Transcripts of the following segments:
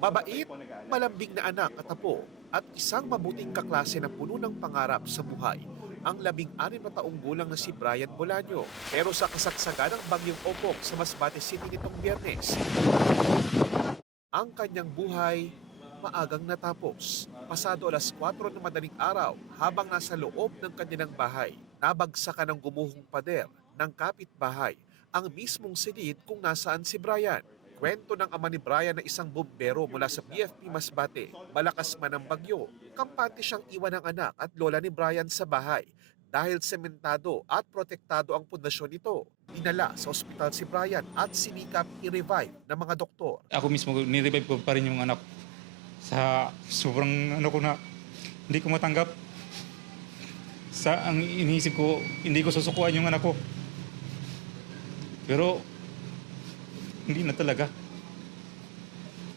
Mabait, malambing na anak at apo, at isang mabuting kaklase na puno ng pangarap sa buhay ang 16 na taong gulang na si Brian Bolaño. Pero sa kasagsagan ng bagyong Opok sa Masbate City nitong Biyernes, ang kanyang buhay maagang natapos. Pasado alas 4 ng madaling araw habang nasa loob ng kanilang bahay, nabagsakan ng gumuhong pader ng kapitbahay ang mismong silid kung nasaan si Brian. Kwento ng ama ni Brian na isang bumbero mula sa BFP Masbate, malakas man ang bagyo, kampante siyang iwan ng anak at lola ni Brian sa bahay dahil sementado at protektado ang pundasyon nito. Dinala sa ospital si Brian at sinikap i-revive ng mga doktor. Ako mismo, ni-revive ko pa rin yung anak sa sobrang ano ko na hindi ko matanggap. Sa ang iniisip ko, hindi ko susukuan yung anak ko. Pero hindi na talaga.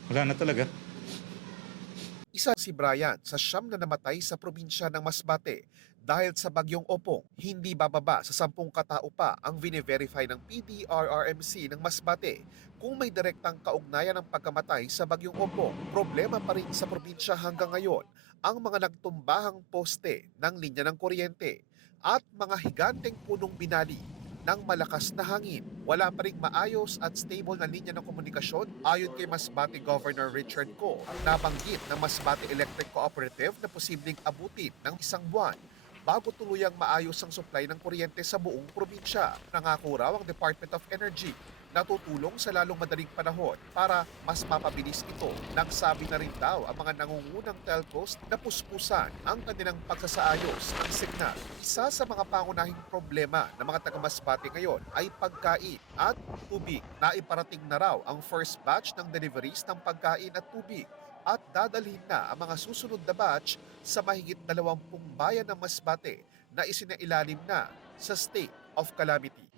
Wala na talaga. Isa si Brian sa siyam na namatay sa probinsya ng Masbate dahil sa bagyong Opong. Hindi bababa sa 10 katao pa ang vine-verify ng PDRRMC ng Masbate kung may direktang kaugnayan ng pagkamatay sa bagyong Opong. Problema pa rin sa probinsya hanggang ngayon ang mga nagtumbahang poste ng linya ng kuryente at mga higanteng punong binali ng malakas na hangin. Wala pa ring maayos at stable na linya ng komunikasyon ayon kay Masbate Governor Richard Ko. Nabanggit ng Masbate Electric Cooperative na posibleng abutin ng 1 buwan bago tuluyang maayos ang supply ng kuryente sa buong probinsya. Nangako raw ang Department of Energy na tutulong sa lalong madaling panahon para mas mapabilis ito. Nagsabi na rin daw ang mga nangungunang telcos na puspusan ang kanilang pagsasaayos ng signal. Isa sa mga pangunahing problema ng mga taga-Masbate ngayon ay pagkain at tubig. Naiparating na raw ang first batch ng deliveries ng pagkain at tubig at dadalhin na ang mga susunod na batch sa mahigit 20 bayan ng Masbate na isinailalim na sa state of calamity.